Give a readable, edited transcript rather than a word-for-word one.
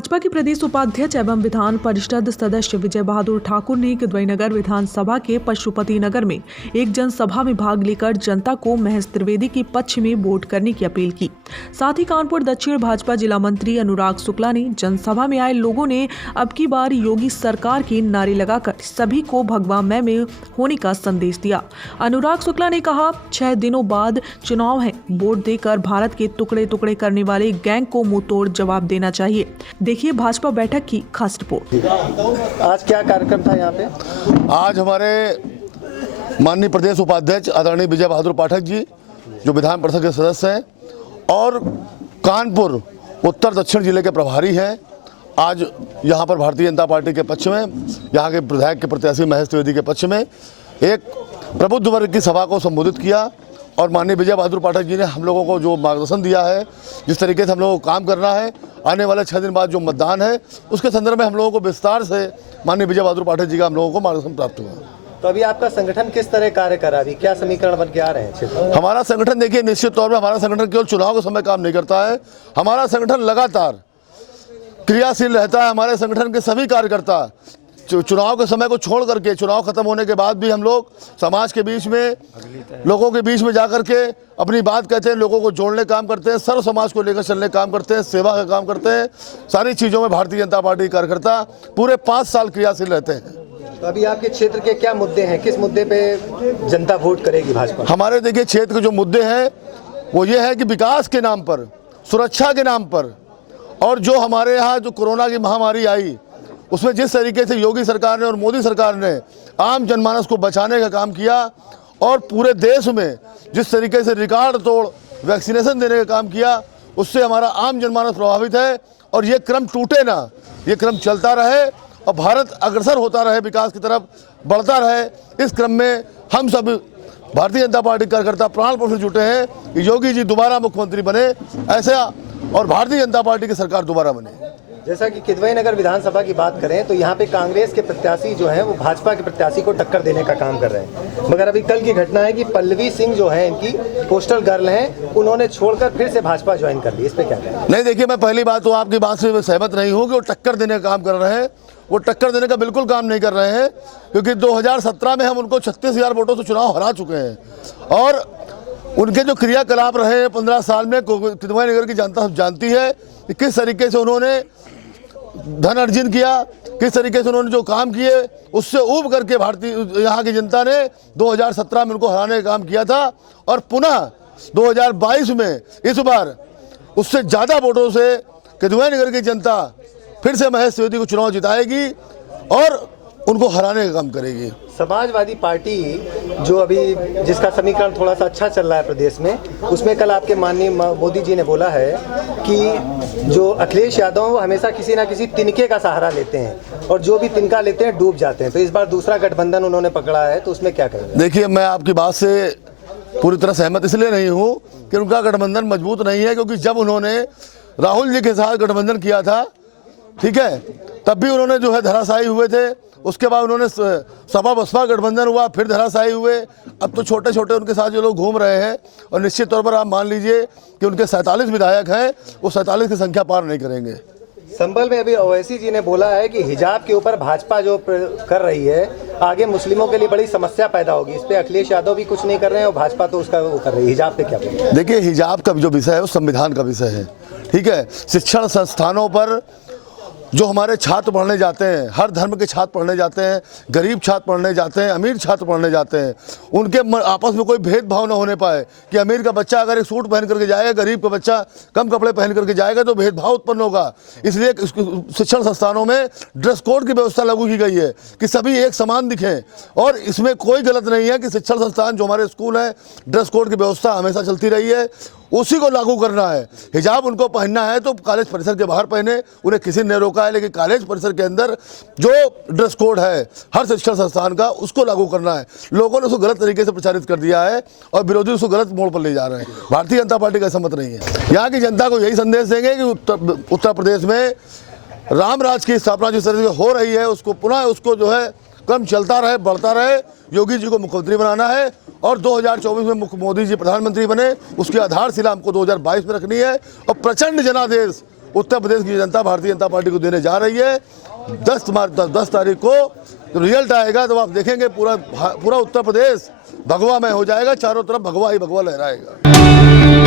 भाजपा के प्रदेश उपाध्यक्ष एवं विधान परिषद सदस्य विजय बहादुर ठाकुर ने किदवईनगर विधानसभा के पशुपति नगर में एक जनसभा में भाग लेकर जनता को महेश त्रिवेदी के पक्ष में वोट करने की अपील की। साथ ही कानपुर दक्षिण भाजपा जिला मंत्री अनुराग शुक्ला ने जनसभा में आए लोगों ने अब की बार योगी सरकार के नारे लगाकर सभी को भगवामय में होने का संदेश दिया। अनुराग शुक्ला ने कहा, 6 दिनों बाद चुनाव है, वोट देकर भारत के टुकड़े टुकड़े करने वाले गैंग को मुंह तोड़ जवाब देना चाहिए। देखिए भाजपा बैठक की खास रिपोर्ट। आज क्या कार्यक्रम था यहाँ पे? आज हमारे माननीय प्रदेश उपाध्यक्ष आदरणीय विजय बहादुर पाठक जी, जो विधान परिषद के सदस्य हैं और कानपुर उत्तर दक्षिण जिले के प्रभारी हैं, आज यहाँ पर भारतीय जनता पार्टी के पक्ष में, यहाँ के विधायक के प्रत्याशी महेश त्रिवेदी के पक्ष में एक प्रबुद्ध वर्ग की सभा को संबोधित किया। और माननीय विजय बहादुर पाठक जी ने हम लोगों को जो मार्गदर्शन दिया है, जिस तरीके से हम लोगों को काम करना है, आने वाले 6 दिन बाद जो मतदान है उसके संदर्भ में हम लोगों को विस्तार से माननीय विजय बहादुर पाठक जी का हम लोगों को मार्गदर्शन प्राप्त हुआ। तो अभी आपका संगठन किस तरह कार्य कर रहा है? क्या समीकरण बन के आ रहे हैं? हमारा संगठन देखिए, निश्चित तौर पर हमारा संगठन केवल चुनाव के समय काम नहीं करता है। हमारा संगठन लगातार क्रियाशील रहता है। हमारे संगठन के सभी कार्यकर्ता चुनाव के समय को छोड़ करके, चुनाव खत्म होने के बाद भी हम लोग समाज के बीच में, लोगों के बीच में जाकर के अपनी बात कहते हैं, लोगों को जोड़ने का काम करते हैं, सर्व समाज को लेकर चलने का काम करते हैं, सेवा का काम करते हैं। सारी चीज़ों में भारतीय जनता पार्टी के कार्यकर्ता पूरे 5 साल क्रियाशील रहते हैं। तो अभी आपके क्षेत्र के क्या मुद्दे हैं? किस मुद्दे पे जनता वोट करेगी भाजपा? हमारे देखिए क्षेत्र के जो मुद्दे हैं वो ये है कि विकास के नाम पर, सुरक्षा के नाम पर, और जो हमारे यहाँ जो कोरोना की महामारी आई उसमें जिस तरीके से योगी सरकार ने और मोदी सरकार ने आम जनमानस को बचाने का काम किया और पूरे देश में जिस तरीके से रिकॉर्ड तोड़ वैक्सीनेशन देने का काम किया, उससे हमारा आम जनमानस प्रभावित है। और ये क्रम टूटे ना, ये क्रम चलता रहे और भारत अग्रसर होता रहे, विकास की तरफ बढ़ता रहे। इस क्रम में हम सब भारतीय जनता पार्टी कार्यकर्ता प्राणपण से जुटे हैं कि योगी जी दोबारा मुख्यमंत्री बने, ऐसा, और भारतीय जनता पार्टी की सरकार दोबारा बने। जैसा कि किदवईनगर विधानसभा की बात करें तो यहाँ पे कांग्रेस के प्रत्याशी जो हैं वो भाजपा के प्रत्याशी को टक्कर देने का काम कर रहे हैं, मगर अभी कल की घटना है कि पल्लवी सिंह जो है, इनकी पोस्टल गर्ल हैं, उन्होंने छोड़कर फिर से भाजपा ज्वाइन कर ली। इस पे क्या कहें? नहीं, देखिए, मैं पहली बात तो आपकी बात से सहमत नहीं हूँ कि वो टक्कर देने का काम कर रहे हैं। वो टक्कर देने का बिल्कुल काम नहीं कर रहे हैं, क्योंकि 2017 में हम उनको 36,000 वोटों से चुनाव हरा चुके हैं। और उनके जो क्रियाकलाप रहे 15 साल में, किदवईनगर की जनता सब जानती है कि किस तरीके से उन्होंने धन अर्जन किया, किस तरीके से उन्होंने जो काम किए, उससे ऊब करके भारतीय यहाँ की जनता ने 2017 में उनको हराने का काम किया था। और पुनः 2022 में इस बार उससे ज़्यादा वोटों से किदवईनगर की जनता फिर से महेश त्रिवेदी को चुनाव जिताएगी और उनको हराने का काम करेगी। समाजवादी पार्टी जो अभी जिसका समीकरण थोड़ा सा अच्छा चल रहा है प्रदेश में, उसमें कल आपके माननीय मोदी जी ने बोला है कि जो अखिलेश यादव वो हमेशा किसी ना किसी तिनके का सहारा लेते हैं और जो भी तिनका लेते हैं डूब जाते हैं। तो इस बार दूसरा गठबंधन उन्होंने पकड़ा है, तो उसमें क्या करेंगे? देखिए, मैं आपकी बात से पूरी तरह सहमत इसलिए नहीं हूँ कि उनका गठबंधन मजबूत नहीं है, क्योंकि जब उन्होंने राहुल जी के साथ गठबंधन किया था, ठीक है, तब भी उन्होंने जो है धराशायी हुए थे। उसके बाद उन्होंने सपा बसपा गठबंधन हुआ, फिर धराशायी हुए। अब तो छोटे छोटे उनके साथ जो लोग घूम रहे हैं, और निश्चित तौर पर आप मान लीजिए कि उनके 47 विधायक हैं, वो 47 की संख्या पार नहीं करेंगे। संभल में अभी ओवैसी जी ने बोला है कि हिजाब के ऊपर भाजपा जो कर रही है, आगे मुस्लिमों के लिए बड़ी समस्या पैदा होगी। इस पे अखिलेश यादव भी कुछ नहीं कर रहे हैं और भाजपा तो उसका वो कर रही है। हिजाब पे क्या बोलेंगे? देखिए, हिजाब का जो विषय है वो संविधान का विषय है, ठीक है। शिक्षण संस्थानों पर जो हमारे छात्र पढ़ने जाते हैं, हर धर्म के छात्र पढ़ने जाते हैं, गरीब छात्र पढ़ने जाते हैं, अमीर छात्र पढ़ने जाते हैं, उनके आपस में कोई भेदभाव न होने पाए कि अमीर का बच्चा अगर एक सूट पहन करके जाएगा, गरीब का बच्चा कम कपड़े पहन करके जाएगा तो भेदभाव उत्पन्न होगा। इसलिए शिक्षण संस्थानों में ड्रेस कोड की व्यवस्था लागू की गई है कि सभी एक समान दिखें। और इसमें कोई गलत नहीं है कि शिक्षण संस्थान जो हमारे स्कूल हैं, ड्रेस कोड की व्यवस्था हमेशा चलती रही है, उसी को लागू करना है। हिजाब उनको पहनना है तो कॉलेज परिसर के बाहर पहने, उन्हें किसी ने रोका है, लेकिन कॉलेज परिसर के अंदर जो ड्रेस कोड है हर शिक्षण संस्थान का, उसको लागू करना है। लोगों ने उसको गलत तरीके से प्रचारित कर दिया है और विरोधी उसको गलत मोड़ पर ले जा रहे हैं। भारतीय जनता पार्टी का सहमत नहीं है। यहाँ की जनता को यही संदेश देंगे कि उत्तर प्रदेश में राम राज की स्थापना जिस तरह से हो रही है, उसको पुनः उसको जो है क्रम चलता रहे, बढ़ता रहे। योगी जी को मुख्यमंत्री बनाना है और 2024 में मोदी जी प्रधानमंत्री बने, उसकी आधारशिला हमको 2022 में रखनी है। और प्रचंड जनादेश उत्तर प्रदेश की जनता भारतीय जनता पार्टी को देने जा रही है। 10 तारीख को जब रिजल्ट आएगा तो आप देखेंगे पूरा उत्तर प्रदेश भगवा में हो जाएगा, चारों तरफ भगवा ही भगवा लहराएगा।